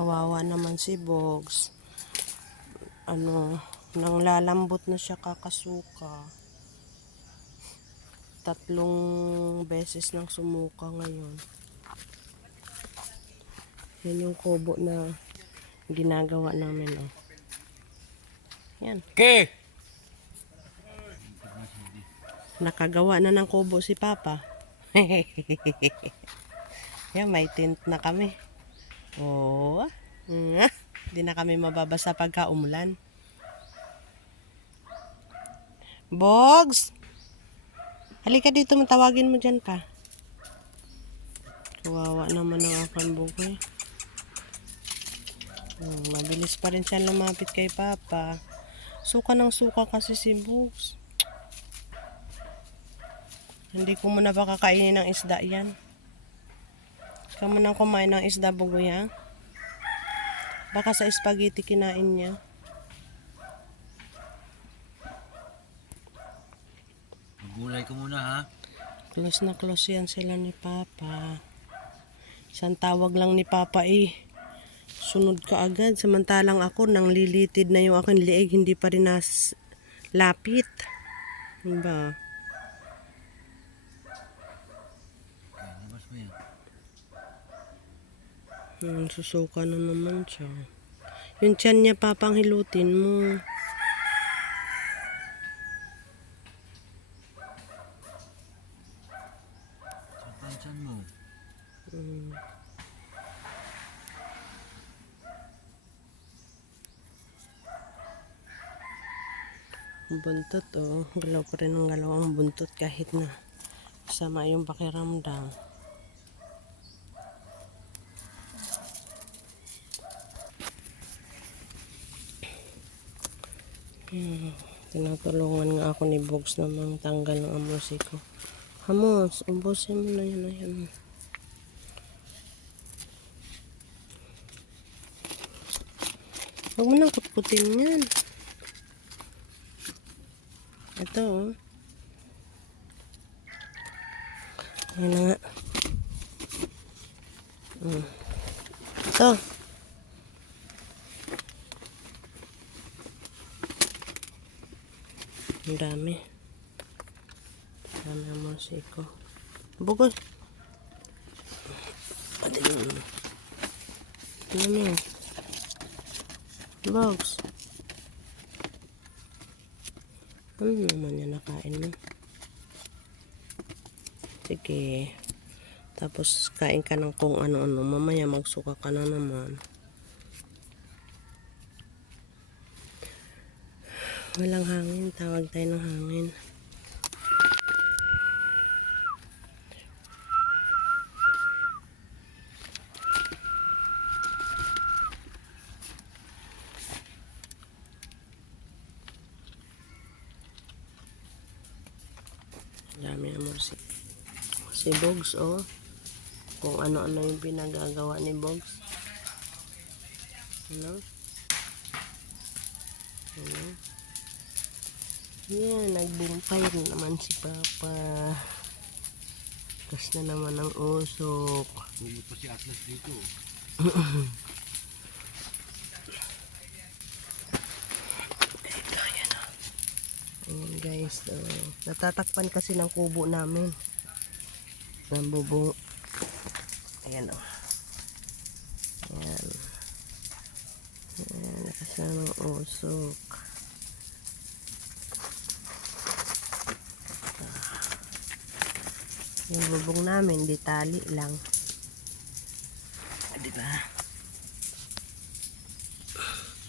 Kawawa naman si Bogs. Nang lalambot na siya kakasuka. 3 beses nang sumuka ngayon. Yan yung kubo na ginagawa namin. Oh. Yan. Okay. Nakagawa na ng kubo si Papa. Yan, may tent na kami. Oh, hindi na kami mababasa pagka umulan. Bogs! Halika dito, matawagin mo dyan pa. Kawawa naman ang aking bukoy. Mabilis pa rin siya lumapit kay Papa. Suka ng suka kasi si Bogs. Hindi ko muna ba kakainin ng isda yan? Ikaw muna kumain ng isda, bugoy, ha? Baka sa spaghetti kinain niya. Gulay ko muna, ha? Close na close yan sila ni Papa. Isang tawag lang ni Papa sunod ka agad. Samantalang ako, nang lilitid na yung aking liig, hindi pa rin lapit. Diba? Labas mo yan. Susuka na naman siya. Yung tiyan niya, Papa, ang hilutin mo. Sa pansan mo. Buntot, oh. Galaw pa rin ang galaw ang buntot kahit na sama yung pakiramdam. Tinatulungan nga ako ni Bogs na tanggal ng amosi ko. Hamos, ubusin mo na yan. Huwag mo nang kutkutin yan. Ito, oh. Ayan na nga. Ito. Ang dami. Dami ang mosi ko. Bugol. Pati yun. Ano mo? Bogs. Ano naman yan nakain mo? Sige. Tapos kain ka ng kung ano-ano. Mamaya magsuka ka na naman. Walang hangin. Tawag tayo ng hangin. Dami naman si Bogs, oh. Kung ano-ano yung pinagagawa ni Bogs. Ano? Yan, nag-bonfire naman si Papa. Kas na naman ang usok. Bumot pa si Atlas dito. Ayan guys, natatakpan kasi ng kubo namin ng bubong. Ayan, oh. Ayan. Ayan, nakasama ng usok. Yung bubong namin, di tali lang. Diba?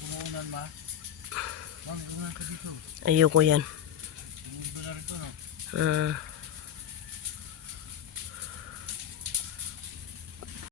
Umuunan, ma. Umuunan ka dito. Ayoko yan. Umuunan na rito, no?